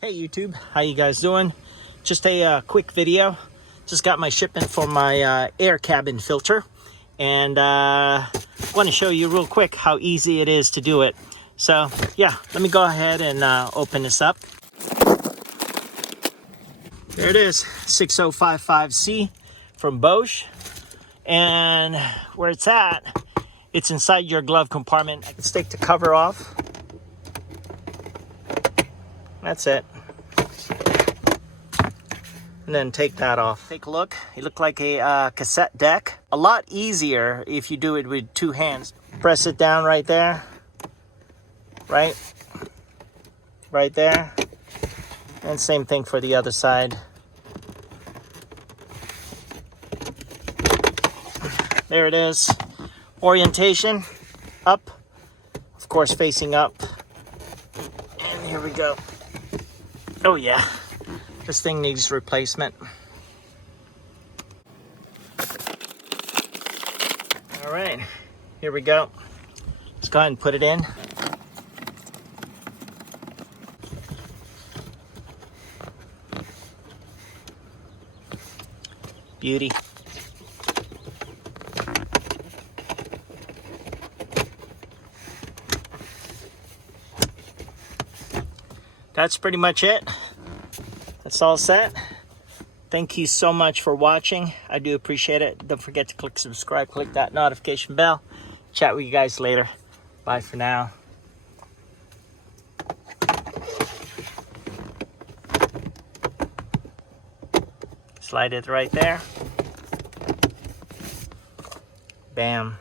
Hey YouTube, how you guys doing? Just a quick video. Just got my shipment for my air cabin filter, and want to show you real quick how easy it is to do it. So yeah, let me go ahead and open this up. There it is, 6055C from Bosch, and where it's at, it's inside your glove compartment. I can take the cover off. That's it. And then take that off. Take a look. It looked like a cassette deck. A lot easier if you do it with two hands. Press it down right there. Right there. And same thing for the other side. There it is. Orientation, up. Of course, facing up. And here we go. Oh yeah, this thing needs replacement. All right, here we go. Let's go ahead and put it in. Beauty. That's pretty much it. That's all set. Thank you so much for watching. I do appreciate it. Don't forget to click subscribe, click that notification bell. Chat with you guys later. Bye for now. Slide it right there. Bam.